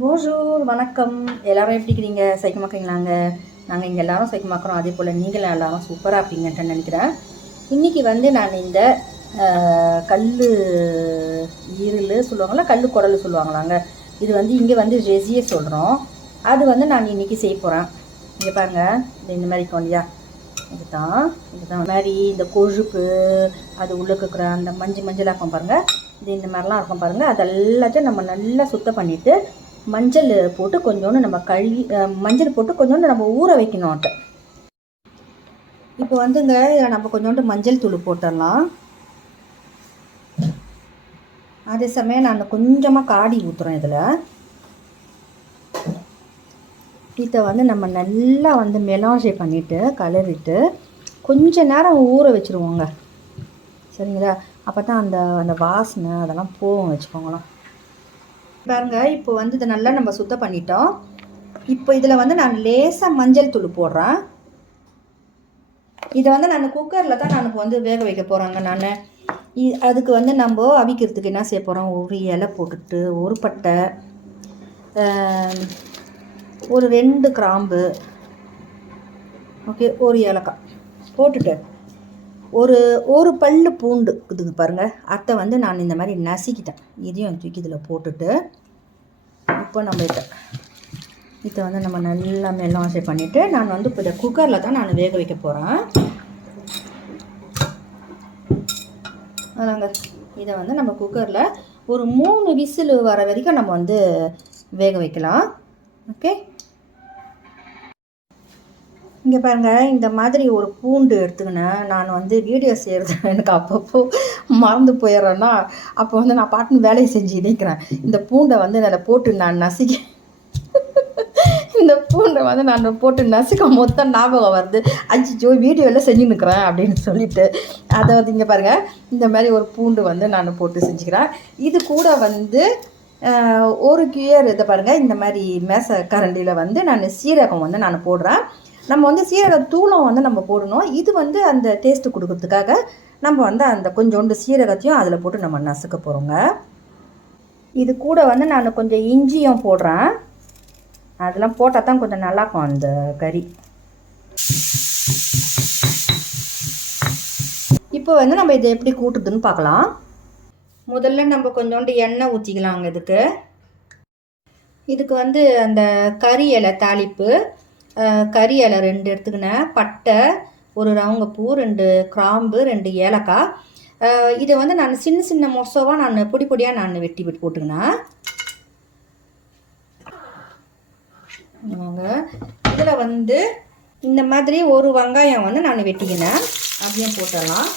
போஜூர் வணக்கம். எல்லாரும் எப்படி இருக்கிறீங்க சைக்கமாக்கிறீங்களாங்க? நாங்கள் இங்கே எல்லாரும் சைக்கமாக்குறோம். அதே போல் நீங்களும் எல்லாரும் சூப்பராக இருப்பீங்கன்ட்டு நினைக்கிறேன். இன்றைக்கி வந்து நான் இந்த கல் ஈரல் சொல்லுவாங்களா கல் குடல் சொல்லுவாங்களாங்க. இது வந்து இங்கே வந்து ரெசியை சொல்கிறோம் அது வந்து நான் இன்றைக்கி செய்ய போகிறேன் இங்கே பாருங்கள் இது இந்த மாதிரி இருக்கும் இல்லையா? இதுதான். இதுதான் இந்த மாதிரி இந்த கொழுப்பு அது உள்ளே இருக்கிற அந்த மஞ்சள் மஞ்சளாக இருக்கும் பாருங்கள் இது இந்த மாதிரிலாம் இருக்கும் பாருங்கள் அது எல்லாத்தையும் நம்ம நல்லா சுத்தம் பண்ணிவிட்டு மஞ்சள் போட்டு கொஞ்சோண்டு நம்ம கழுவி மஞ்சள் போட்டு கொஞ்சோண்டு நம்ம ஊற வைக்கணும் அட்டை இப்போ வந்துங்க இதில் நம்ம கொஞ்சோண்டு மஞ்சள் தூள் போட்டுடலாம். அதே சமயம் நான் கொஞ்சமாக காடி ஊற்றுறேன் இதில். இதை வந்து நம்ம நல்லா வந்து மெலாஜை பண்ணிவிட்டு கலரிட்டு கொஞ்ச நேரம் ஊற வச்சுருவோங்க. சரிங்களா? அப்போ தான் அந்த அந்த வாசனை அதெல்லாம் போகும் வச்சுக்கோங்களேன். பாருங்க இப்போ வந்து இதை நல்லா நம்ம சுத்தம் பண்ணிட்டோம். இப்போ இதில் வந்து நான் லேசாக மஞ்சள் தூள் போடுறேன். இதை வந்து நான் குக்கரில் தான் நான் வந்து வேக வைக்க போகிறேங்க நான். அதுக்கு வந்து நம்ம அவிக்கிறதுக்கு என்ன செய்ய போகிறோம் ஒரு இலை போட்டுட்டு ஒரு பட்டை ஒரு ரெண்டு கிராம்பு ஓகே ஒரு ஏலக்காய் போட்டுட்டு ஒரு ஒரு பல்லு பூண்டு இருக்குதுங்க பாருங்கள் அத்தை வந்து நான் இந்த மாதிரி நசுக்கிட்டேன். இதையும் தூக்கி இதில் போட்டுட்டு இப்போ நம்ம இதை இதை வந்து நம்ம நல்லா மெல்லாசை பண்ணிவிட்டு நான் வந்து இப்போ இதை குக்கரில் தான் நான் வேக வைக்க போகிறேன் அதாங்க இதை வந்து நம்ம குக்கரில் ஒரு மூணு விசில் வர வரைக்கும் நம்ம வந்து வேக வைக்கலாம். ஓகே? இங்கே பாருங்கள் இந்த மாதிரி ஒரு பூண்டு எடுத்துக்கினேன் நான் வந்து வீடியோ செய்கிறது எனக்கு அப்பப்போ மறந்து போயிடுறேன்னா அப்போ வந்து நான் பாட்டுன்னு வேலையை செஞ்சு நிற்கிறேன் இந்த பூண்டை வந்து அதில் போட்டு நான் நசுக்கி இந்த பூண்டை வந்து நான் போட்டு நசுக்கும் மொத்தம் ஞாபகம் வருது. அஞ்சிச்சோ வீடியோவில் செஞ்சு நிற்கிறேன் அப்படின்னு சொல்லிட்டு. அதை வந்து இங்கே பாருங்கள் இந்த மாதிரி ஒரு பூண்டு வந்து நான் போட்டு செஞ்சுக்கிறேன். இது கூட வந்து ஒரு கியர் இதை பாருங்கள் இந்த மாதிரி மேச கரண்டியில் வந்து நான் சீரகம் வந்து நான் போடுறேன். நம்ம வந்து சீரக தூளம் வந்து நம்ம போடணும். இது வந்து அந்த டேஸ்ட்டு கொடுக்கறதுக்காக நம்ம வந்து அந்த கொஞ்சோண்டு சீரகத்தையும் அதில் போட்டு நம்ம நசுக்க போகிறோங்க இது கூட வந்து நான் கொஞ்சம் இஞ்சியும் போடுறேன். அதெல்லாம் போட்டால் தான் கொஞ்சம் நல்லாயிருக்கும் அந்த கறி. இப்போ வந்து நம்ம இதை எப்படி கூட்டுறதுன்னு பார்க்கலாம். முதல்ல நம்ம கொஞ்சோண்டு எண்ணெய் ஊற்றிக்கலாங்க இதுக்கு. இதுக்கு வந்து அந்த கறி இலை தாளிப்பு. கறி இலை ரெண்டு எடுத்துக்கினேன் பட்டை ஒரு ரவங்கப்பூ ரெண்டு கிராம்பு ரெண்டு ஏலக்காய். இதை வந்து நான் சின்ன சின்ன மொசவாக நான் பொடி பொடியாக நான் வெட்டி விட்டு போட்டுக்கினேன் ஆமாங்க இதில் வந்து இந்த மாதிரி ஒரு வெங்காயம் வந்து நான் வெட்டிக்கினேன் அதையும் போட்டுடலாம்.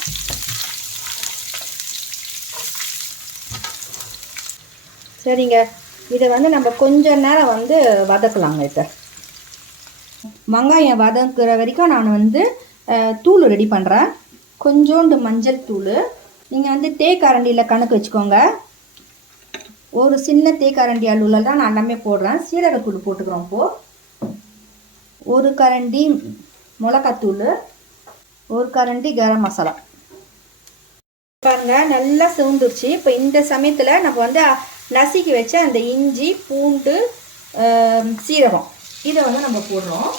சரிங்க. இதை வந்து நம்ம கொஞ்ச நேரம் வந்து வதக்கலாங்க இதை. வெங்காயம் வதங்குற வரைக்கும் நான் வந்து தூள் ரெடி பண்ணுறேன் கொஞ்சோண்டு மஞ்சள் தூள். நீங்கள் வந்து தேக்கரண்டியில் கணக்கு வச்சுக்கோங்க. ஒரு சின்ன தேக்கரண்டி அளவில் தான் நான் எல்லாமே போடுறேன். சீரகத்தூள் போட்டுக்கிறோம் இப்போது ஒரு கரண்டி மிளகாத்தூள். ஒரு கரண்டி கரம் மசாலா. பாருங்க நல்லா சிவந்துருச்சு. இப்போ இந்த சமயத்தில் நம்ம வந்து நசுக்கி வச்ச அந்த இஞ்சி பூண்டு சீரகம். இதை வந்து நம்ம போடுறோம்.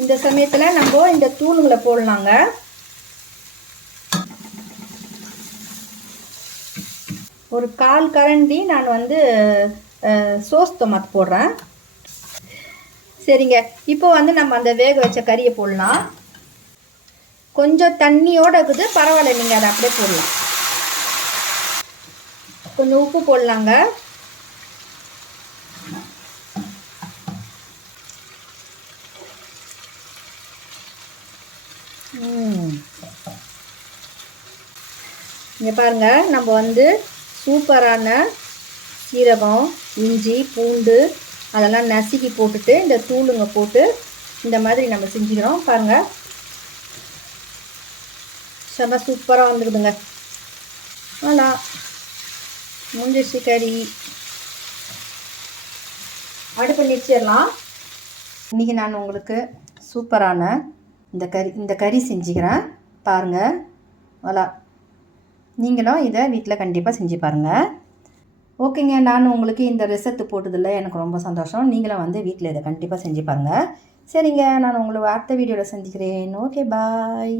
இந்த சமயத்தில் நம்ம இந்த தூளுங்களை போடலாங்க. ஒரு கால் கரண்டி நான் வந்து சோஸ் தொமாத் போடுறேன். சரிங்க. இப்போ வந்து நம்ம அந்த வேக வச்ச கறியை போடலாம். கொஞ்சம் தண்ணியோட இருக்குது பரவாயில்ல. நீங்கள் அதை அப்படியே போடலாம். கொஞ்சம் உப்பு போடலாங்க. இங்கே பாருங்க நம்ம வந்து சூப்பரான சீரகம் இஞ்சி பூண்டு அதெல்லாம் நசுக்கி போட்டுட்டு இந்த தூளுங்க போட்டு இந்த மாதிரி நம்ம செஞ்சுக்கிறோம். பாருங்கள் செம சூப்பராக வந்துடுதுங்க ஆலா முடிஞ்சிருச்சு கறி. அடுப்பு நிறுத்திடலாம். இன்றைக்கி நான் உங்களுக்கு சூப்பரான இந்த கறி இந்த கறி செஞ்சுக்கிறேன். பாருங்கள் வலா. நீங்களும் இதை வீட்டில் கண்டிப்பாக செஞ்சு பாருங்கள் ஓகேங்க. நான் உங்களுக்கு இந்த ரெசெப்ட் போட்டதில் எனக்கு ரொம்ப சந்தோஷம். நீங்களும் வந்து வீட்டில் இதை கண்டிப்பாக செஞ்சு பாருங்கள் சரிங்க. நான் உங்களை அடுத்த வீடியோவில் சந்திக்கிறேன். Okay bye.